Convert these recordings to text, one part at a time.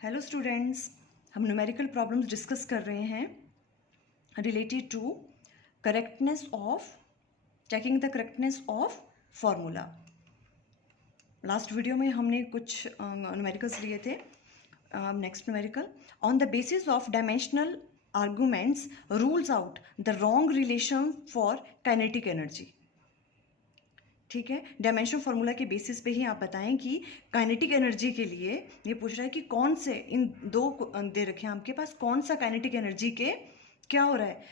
Hello students, हम numerical problems discuss कर रहे हैं related to correctness of checking the correctness of formula. Last video में हमने कुछ न्यूमेरिकल्स लिए थे। Next numerical, on the basis of dimensional arguments rules out the wrong relation for kinetic energy. ठीक है, डायमेंशन फार्मूला के बेसिस पे ही आप बताएं कि काइनेटिक एनर्जी के लिए ये पूछ रहा है कि कौन से इन दो दे रखे हैं आपके पास, कौन सा काइनेटिक एनर्जी के क्या हो रहा है,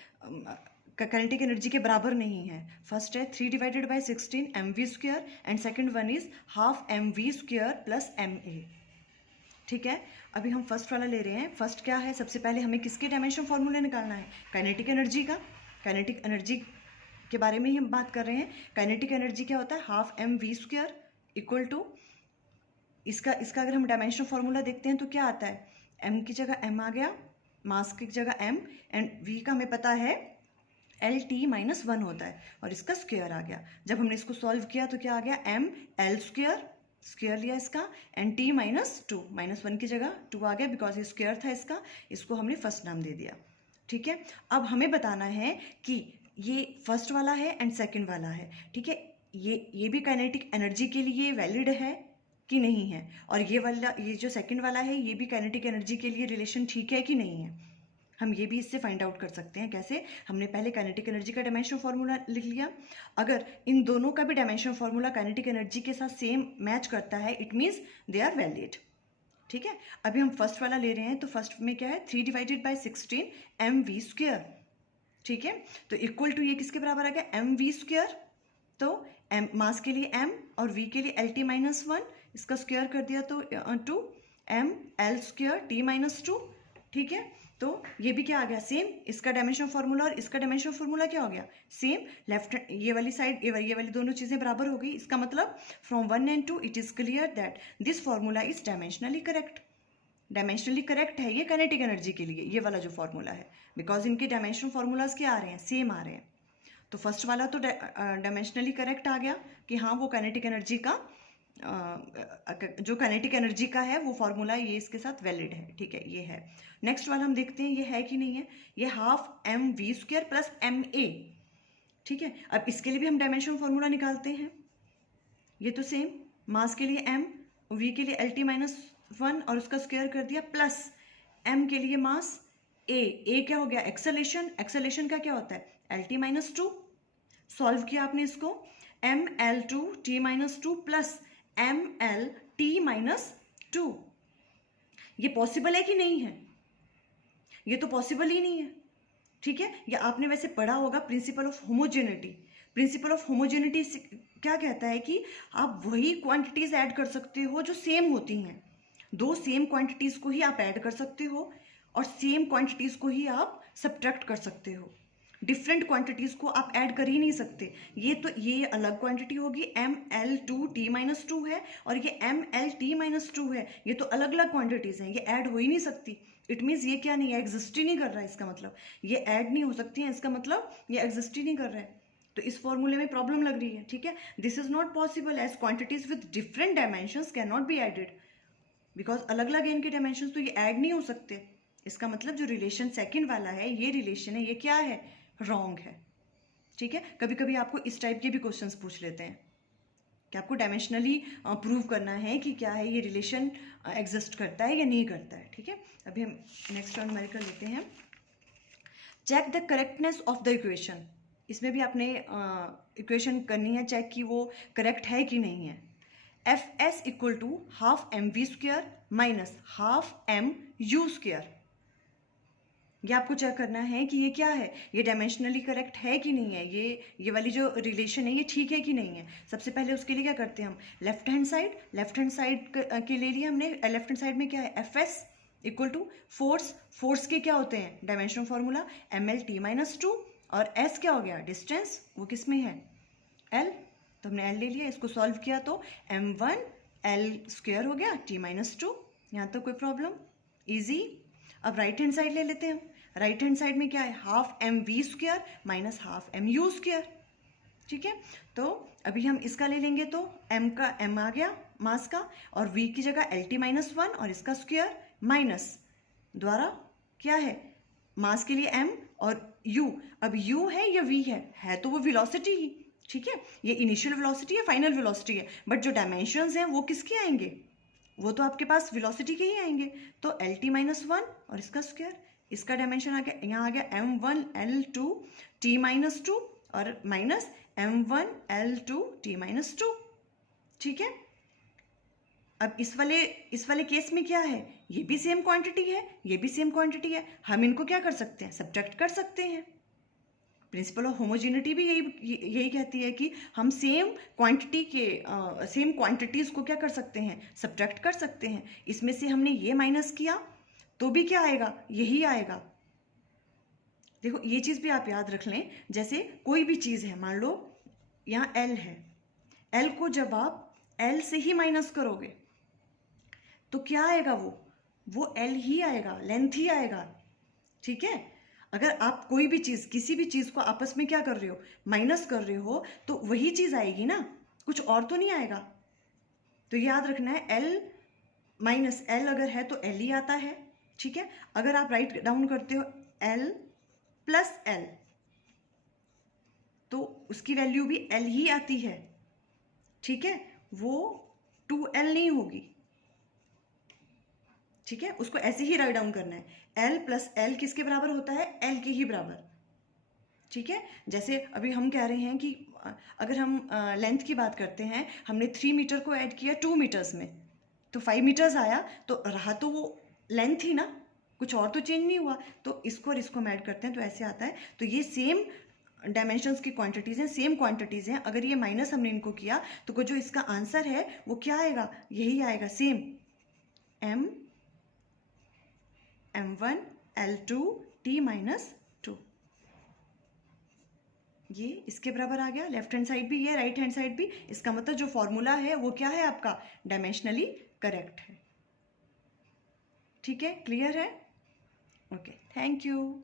काइनेटिक एनर्जी के बराबर नहीं है। फर्स्ट है 3/16 mv² and second one is half mv² plus ma। ठीक है, अभी हम फर्स्ट वाला ले रहे हैं। फर्स्ट क्या है, सबसे पहले हमें किसके डायमेंशन फार्मूला निकालना है, काइनेटिक एनर्जी का। काइनेटिक एनर्जी के बारे में ही हम बात कर रहे हैं। काइनेटिक एनर्जी क्या होता है, हाफ mv² इक्वल टू इसका अगर हम डायमेंशनल फार्मूला देखते हैं तो क्या आता है, m की जगह m आ गया, मास की जगह m, एंड v का हमें पता है LT-1 होता है और इसका स्क्वायर आ गया। जब हमने इसको सॉल्व किया तो क्या आ गया, ml² स्क्वायर लिया इसका, एंड t-2 -1 की जगह 2 आ गया बिकॉज ये स्क्वायर था इसका, इसको हमने फर्स्ट नाम दे दिया। ठीक है, अब हमें बताना है कि ये फर्स्ट वाला है एंड सेकंड वाला है। ठीक है, ये भी काइनेटिक एनर्जी के लिए वैलिड है कि नहीं है, और ये जो सेकंड वाला है ये भी काइनेटिक एनर्जी के लिए रिलेशन ठीक है कि नहीं है। हम ये भी इससे फाइंड आउट कर सकते हैं। कैसे, हमने पहले काइनेटिक एनर्जी का डायमेंशन फार्मूला लिख लिया। अगर इन दोनों का भी डायमेंशन फार्मूला काइनेटिक एनर्जी के साथ सेम मैच करता है, it means they are valid. ठीक है, अभी हम फर्स्ट वाला ले रहे हैं तो फर्स्ट में क्या है, 3/16 mv²। ठीक है, तो इक्वल टू ये किसके बराबर आ गया, mv²। तो m मास के लिए m और v के लिए LT-1, इसका स्क्वायर कर दिया तो 2 ml² T-2। ठीक है, तो ये भी क्या आ गया, सेम। इसका डायमेंशन फार्मूला और इसका डायमेंशन फार्मूला क्या हो गया, सेम। लेफ्ट ये वाली साइड ये वाली दोनों चीज़ें बराबर हो गई। इसका मतलब from 1 and 2 it is clear that this formula is dimensionally correct. Dimensionally correct है ये काइनेटिक एनर्जी के लिए, ये वाला जो फार्मूला है, बिकॉज इनके डायमेंशन फार्मूलाज क्या आ रहे हैं, सेम आ रहे हैं। तो फर्स्ट वाला तो डायमेंशनली करेक्ट आ गया कि हाँ वो काइनेटिक एनर्जी का जो काइनेटिक एनर्जी का है वो फार्मूला ये इसके साथ वैलिड है। ठीक है, ये है। नेक्स्ट वाला हम देखते हैं ये है कि नहीं है, ये हाफ mv² प्लस ma। ठीक है, अब इसके लिए भी हम डायमेंशन फार्मूला निकालते हैं। ये तो सेम, मास के लिए m, v के लिए LT-1 और उसका स्क्वायर कर दिया, प्लस m के लिए मास a क्या हो गया, एक्सेलेरेशन। एक्सेलेरेशन का क्या होता है, LT-2। सॉल्व किया आपने इसको, ml2 T-2 प्लस ml_T-2। ये पॉसिबल है कि नहीं है, ये तो पॉसिबल ही नहीं है। ठीक है, ये आपने वैसे पढ़ा होगा principle of homogeneity. Principle of homogeneity क्या कहता है कि आप वही क्वांटिटीज ऐड कर सकते हो जो सेम होती हैं। दो सेम क्वांटिटीज को ही आप ऐड कर सकते हो और सेम क्वांटिटीज को ही आप सब्ट्रैक्ट कर सकते हो। डिफरेंट क्वांटिटीज को आप ऐड कर ही नहीं सकते। ये अलग क्वांटिटी होगी, ml2T-2 है, और ये ml_T-2 है। ये तो अलग अलग क्वांटिटीज हैं, ये ऐड हो ही नहीं सकती। इट मीन्स ये क्या नहीं है, एग्जिस्ट ही नहीं कर रहा है। इसका मतलब ये ऐड नहीं हो सकती है, इसका मतलब ये एग्जिस्ट ही नहीं कर रहा है। तो इस फॉर्मूले में प्रॉब्लम लग रही है। ठीक है, this is not possible as quantities with different dimensions can not be added, because अलग अलग है इनके डायमेंशंस, तो ये ऐड नहीं हो सकते। इसका मतलब जो रिलेशन सेकंड वाला है, ये रिलेशन है, ये क्या है, रॉन्ग है। ठीक है, कभी कभी आपको इस टाइप के भी क्वेश्चंस पूछ लेते हैं कि आपको डायमेंशनली प्रूव करना है कि क्या है ये रिलेशन एग्जिस्ट करता है या नहीं करता है। ठीक है, अभी हम नेक्स्ट न्यूमेरिकल लेते हैं। Check the correctness of the equation. इसमें भी आपने इक्वेशन करनी है चेक कि वो करेक्ट है कि नहीं है। Fs equal to half mv² minus half mu²। ये आपको चेक करना है कि ये क्या है, ये डायमेंशनली करेक्ट है कि नहीं है, ये वाली जो रिलेशन है ये ठीक है कि नहीं है। सबसे पहले उसके लिए क्या करते हैं हम, लेफ्ट हैंड साइड के ले लिए हमने। लेफ्ट हैंड साइड में क्या है, Fs इक्वल टू फोर्स के क्या होते हैं, डायमेंशन फार्मूला ml_T-2, और s क्या हो गया, डिस्टेंस, वो किस में है, l। तो हमने l ले लिया, इसको सॉल्व किया तो m1 l² हो गया T-2। यहाँ तक कोई प्रॉब्लम, ईजी। अब राइट हैंड साइड ले लेते हैं हम। राइट हैंड साइड में क्या है, half mv² minus half mu²। ठीक है, तो अभी हम इसका ले लेंगे तो m का m आ गया, मास का, और v की जगह LT-1 और इसका स्क्वायर माइनस द्वारा क्या है मास के लिए m और u। अब u है या v है तो वो वेलोसिटी ही, ठीक है। ये इनिशियल वेलोसिटी है, फाइनल वेलोसिटी है, बट जो डायमेंशंस हैं वो किसके आएंगे, वो तो आपके पास वेलोसिटी के ही आएंगे। तो LT-1 और इसका स्क्वायर, इसका डायमेंशन आ गया, यहाँ आ गया m1 L2 T-2 और माइनस m1 L2 T-2, ठीक है। अब इस वाले केस में क्या है, ये भी सेम क्वांटिटी है, ये भी सेम क्वांटिटी है, हम इनको क्या कर सकते हैं, सब्ट्रैक्ट कर सकते हैं। प्रिंसिपल ऑफ होमोजेनिटी भी यही कहती है कि हम सेम क्वांटिटी के सेम क्वांटिटीज़ को क्या कर सकते हैं, सब्ट्रैक्ट कर सकते हैं। इसमें से हमने ये माइनस किया तो भी क्या आएगा, यही आएगा। देखो ये चीज़ भी आप याद रख लें, जैसे कोई भी चीज़ है, मान लो यहाँ L है, L को जब आप L से ही माइनस करोगे तो क्या आएगा, वो L ही आएगा, लेंथ ही आएगा, ठीक है। अगर आप कोई भी चीज़, किसी भी चीज़ को आपस में क्या कर रहे हो, माइनस कर रहे हो, तो वही चीज़ आएगी ना, कुछ और तो नहीं आएगा। तो याद रखना है L माइनस L अगर है तो L ही आता है, ठीक है। अगर आप राइट डाउन करते हो L प्लस L तो उसकी वैल्यू भी L ही आती है, ठीक है, वो 2L नहीं होगी, ठीक है। उसको ऐसे ही राइट डाउन करना है, L प्लस L किसके बराबर होता है, L के ही बराबर, ठीक है। जैसे अभी हम कह रहे हैं कि अगर हम लेंथ की बात करते हैं, हमने 3 मीटर को ऐड किया 2 मीटर्स में तो 5 मीटर्स आया, तो रहा तो वो लेंथ ही ना, कुछ और तो चेंज नहीं हुआ। तो इसको और इसको हम ऐड करते हैं तो ऐसे आता है। तो ये सेम डायमेंशंस की क्वांटिटीज़ हैं, सेम क्वांटिटीज़ हैं। अगर ये माइनस हमने इनको किया तो जो इसका आंसर है वो क्या आएगा, यही आएगा, सेम m1 L2 T-2, ये इसके बराबर आ गया। लेफ्ट हैंड साइड भी ये, राइट हैंड साइड भी। इसका मतलब जो फॉर्मूला है वो क्या है आपका, डायमेंशनली करेक्ट है, ठीक है। क्लियर है, ओके, थैंक यू।